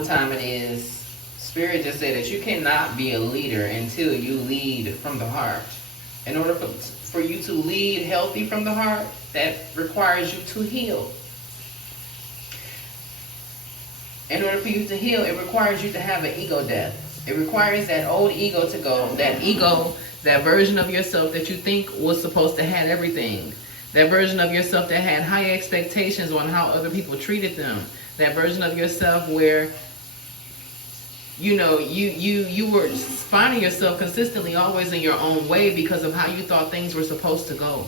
what time it is. Spirit just said that you cannot be a leader until you lead from the heart. In order for you to lead healthy from the heart, that requires you to heal. In order for you to heal, it requires you to have an ego death. It requires that old ego to go. That ego, that version of yourself that you think was supposed to have everything. That version of yourself that had high expectations on how other people treated them. That version of yourself where, you know, you were finding yourself consistently always in your own way because of how you thought things were supposed to go.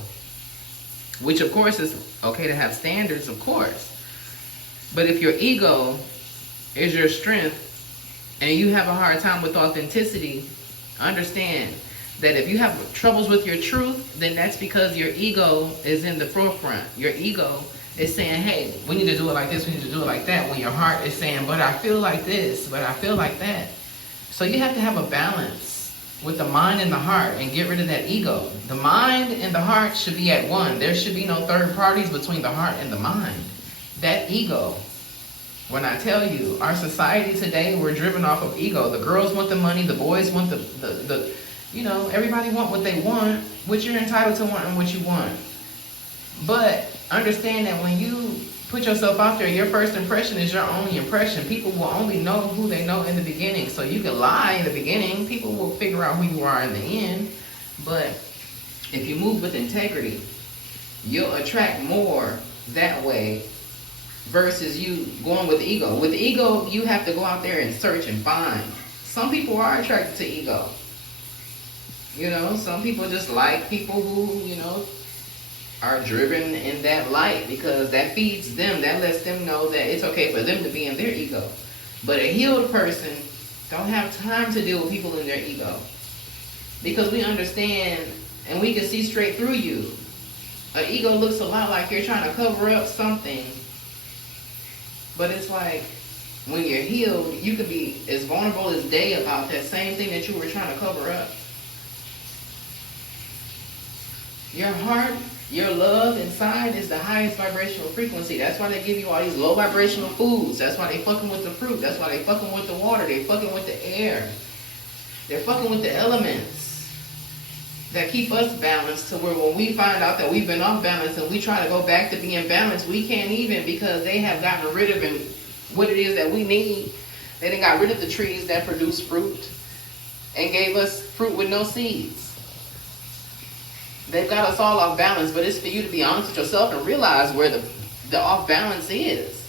Which, of course, is okay to have standards, of course. But if your ego is your strength and you have a hard time with authenticity, understand that if you have troubles with your truth, then that's because your ego is in the forefront. Your ego is saying, hey, we need to do it like this, we need to do it like that, when your heart is saying, but I feel like this, but I feel like that. So you have to have a balance with the mind and the heart and get rid of that ego. The mind and the heart should be at one. There should be no third parties between the heart and the mind. That ego, when I tell you, our society today, we're driven off of ego. The girls want the money, the boys want the you know, everybody want what they want, which you're entitled to wanting what you want. But understand that when you put yourself out there, your first impression is your only impression. People will only know who they know in the beginning. So you can lie in the beginning. People will figure out who you are in the end. But if you move with integrity, you'll attract more that way versus you going with ego. With ego, you have to go out there and search and find. Some people are attracted to ego. You know, some people just like people who, you know, are driven in that light because that feeds them. That lets them know that it's okay for them to be in their ego. But a healed person don't have time to deal with people in their ego because we understand and we can see straight through you. An ego looks a lot like you're trying to cover up something. But it's like when you're healed, you can be as vulnerable as day about that same thing that you were trying to cover up. Your heart, your love inside is the highest vibrational frequency. That's why they give you all these low vibrational foods. That's why they fucking with the fruit. That's why they fucking with the water. They fucking with the air. They're fucking with the elements that keep us balanced to where when we find out that we've been off balance and we try to go back to being balanced, we can't even because they have gotten rid of what it is that we need. They done got rid of the trees that produce fruit and gave us fruit with no seeds. They've got us all off balance, but it's for you to be honest with yourself and realize where the off balance is.